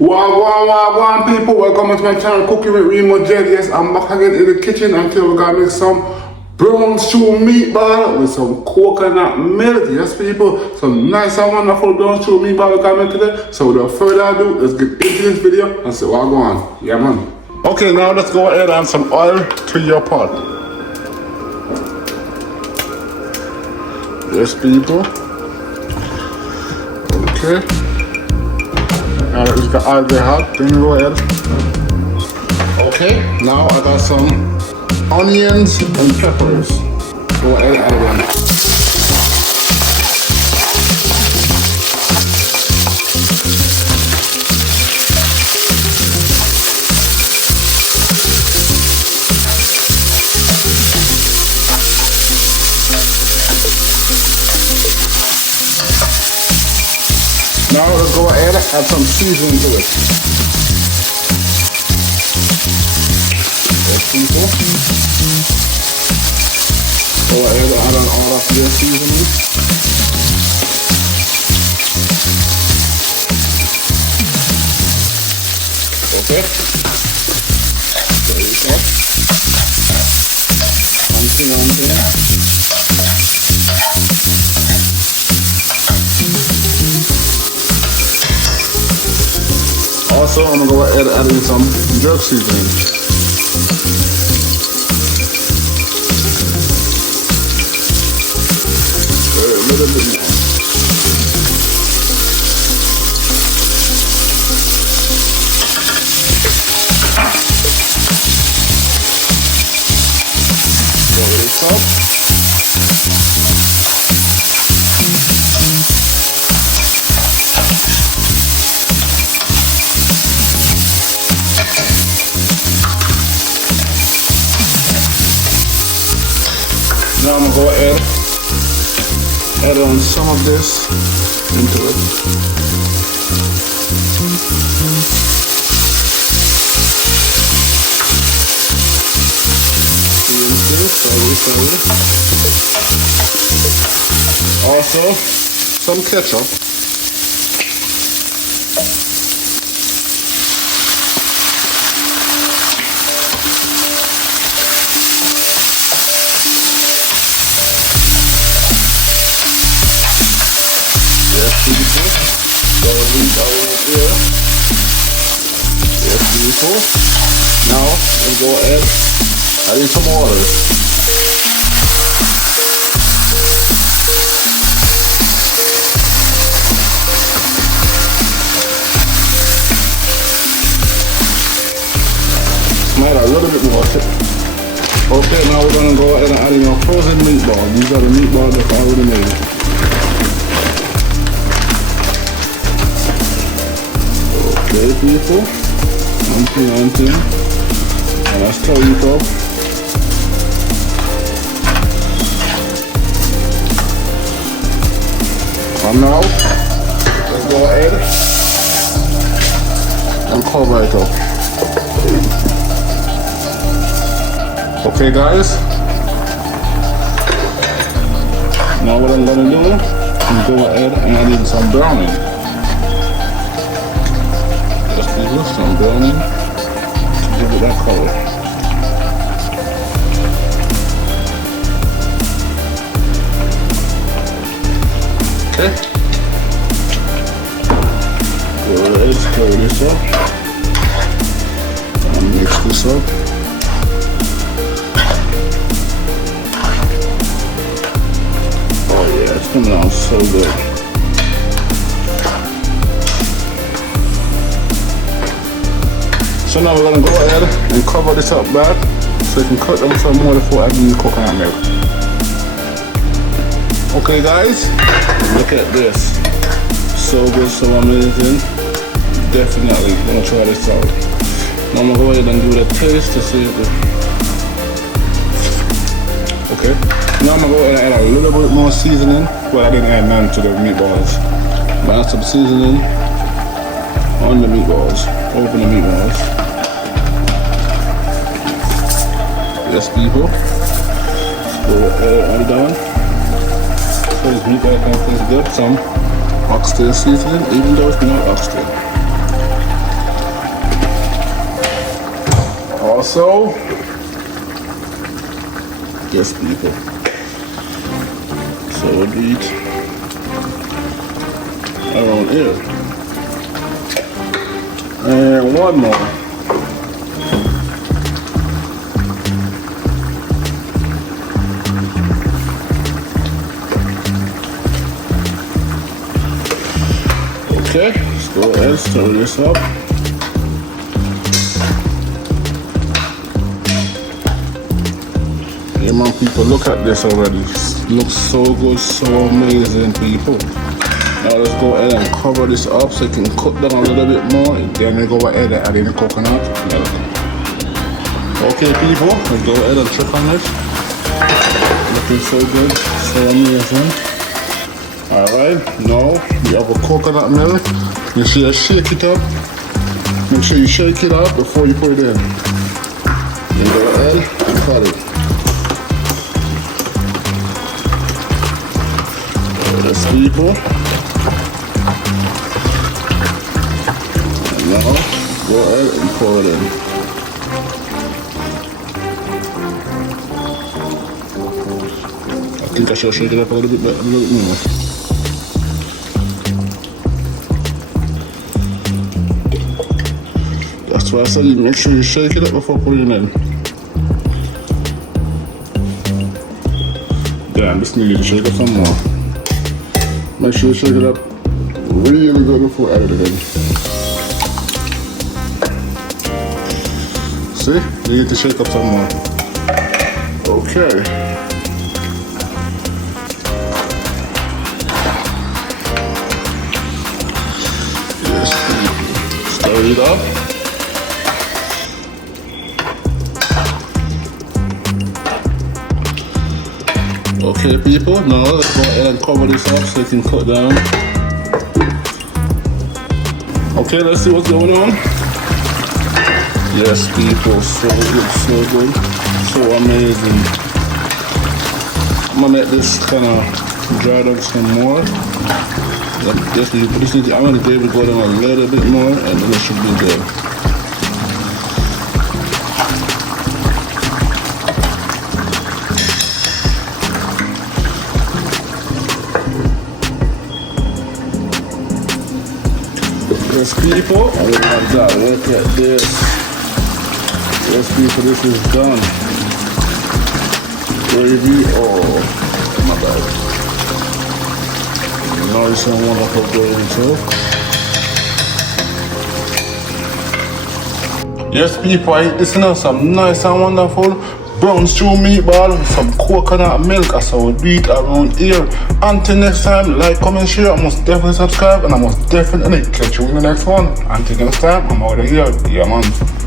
Wagwan people, welcome to my channel Cooking with Remodread. Yes, I'm back again in the kitchen until we're gonna make some brown stew meatball with some coconut milk. Yes people, some nice and wonderful brown stew meatball we're gonna make today. So without further ado, let's get into this video and see what going on. Yeah man. Okay, now let's go ahead and add some oil to your pot. Yes people. Okay. Now that we've got oil very hot, then we go ahead. Okay, now I got some onions and peppers. Go ahead and add them. Now let's go ahead and add some seasoning to it. Yes, people. Go ahead and add on all of your seasoning. Okay. There you go. Something on there. Also, I'm gonna go ahead and add in some jerk seasoning. A little bit more. Over the top. Now I'm going to go ahead, add on some of this into it. Sorry. Also, some ketchup. Yes, beautiful. Now we'll go ahead, add in some water. Might add a little bit more. Okay, now we're gonna go ahead and add in our frozen meatball. These are the meatballs that I already made. Okay, people, something, and let's stir it up. And now, let's go ahead and cover it up. Okay guys, now what I'm gonna do is go ahead and add in some browning. Some browning to give it that color. Okay. Go ahead, stir this up and mix this up. Oh yeah, it's coming out so good. So now we're going to go ahead and cover this up back so you can cut them some more before adding the coconut milk. Okay guys, look at this. So good, so amazing. Definitely gonna try this out. Now I'm going to go ahead and do the taste to see it. Okay, now I'm going to go ahead and add a little bit more seasoning. Well, I didn't add none to the meatballs, but add some seasoning on the meatballs, over the meatballs. Yes people, so add it on. So this meatball can taste good. Some oxtail seasoning, even though it's not oxtail. Also, yes people, so we'll do it around here. And one more. Okay, let's go ahead and stir this up. Yeah man, people, look at this already. It looks so good, so amazing, people. Now let's go ahead and cover this up so it can cook down a little bit more. Then we go ahead and add in the coconut milk. Okay people, let's go ahead and check on it. Looking so good, so amazing. Alright, now we have a coconut milk. Make sure you shake it up. Make sure you shake it up before you put it in. Then go ahead and cut it. Yes people. And now go ahead and pour it in. I think I should shake it up a little bit better, a little bit more. That's why I said you make sure you shake it up before putting it in. Damn, this needs to shake up some more. Make sure you shake it up really good before adding it in. See? You need to shake up some more. Okay. Yes. Stir it up. Okay people, now let's go ahead and cover this up so it can cook down. Okay, let's see what's going on. Yes people, so good, so amazing. I'm gonna let this kind of dry down some more. Yes people, I'm gonna give it go down a little bit more and then it should be good. Yes people, I look at that, look at this. Yes people, this is done. Gravy, oh my bad. Nice and wonderful gravy too. Yes people, I eat this now, some nice and wonderful brown stew meatball with some coconut milk. As I will do it around here. Until next time, like, comment, share. I must definitely subscribe and I must definitely catch you in the next one. Until next time, I'm out of here. Yeah man.